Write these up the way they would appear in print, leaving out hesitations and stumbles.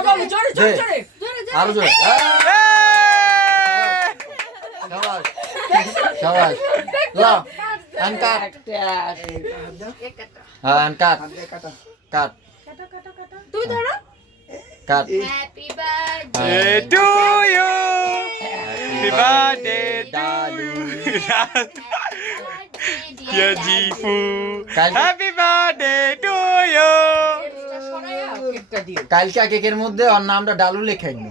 বাবু জোরে জোরে জোরে আরো জোরে শাবাশ শাবাশ লা আনকাট হ্যাঁ আনকাট কাট তুমি ধরো cut happy birthday to you happy birthday ডালু ডিয়ার জিফু কাল- হ্যাপি বার্থডে টু ইউ কেকটা দিও কালকা কেকের মধ্যে ওর নামটা ডালু লেখাই নো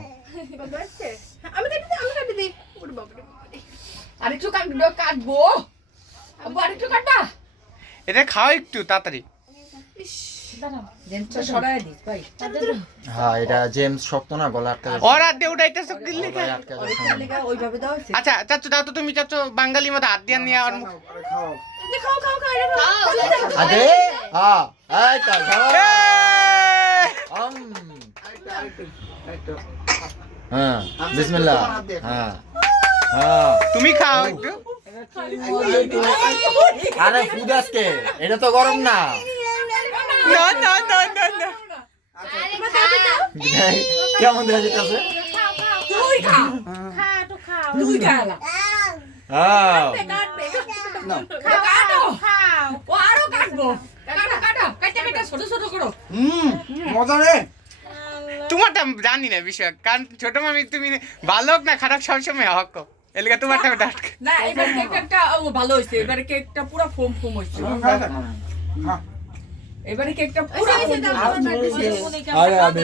আমি কাটি দিই ওরে বাবা রে বাবা রে। আরেকটু কাটবো আব্বু আরেকটু কাটবা এটা খাও একটু তাড়াতাড়ি জেন্টসটা সরায় দিস ভাই হ্যাঁ এটা জেমস শক্ত না গলা আটকা যাচ্ছে। ওর হাত দিয়ে উঠাইতে সব দিল্লি গলায় আটকা যাচ্ছে। ওইভাবে দাও হয়েছে আচ্ছা চাচু দাও তো তুমি চাচু বাঙালি মতো হাত দিয়ে নিয়ে আর মুখ খাও খাও খাও এটা খাও আদে হ্যাঁ এই তো শাবাশ হ্যাঁ বিসমিল্লাহ হ্যাঁ হ্যাঁ তুমি খাও একটু আরে ফুড আজকে এটা তো গরম না না না না না না কেমন দেখা যেতেছে তুই খা তুই খা হ্যাঁ কাটো ও আরো কাটবো কাটো কাটা ছোট ছোট করো মজা রে তোমারটা জানি না বিষয় কারণ ছোট মামি তুমি ভালো হোক না খারাপ সবসময় হক এলাকা তোমারটা ডাক না এবার কেকটা ভালো হয়েছে এবারে কেকটা পুরো ফোম ফোম হয়েছে এবারে কেকটা পুরো আরে আমি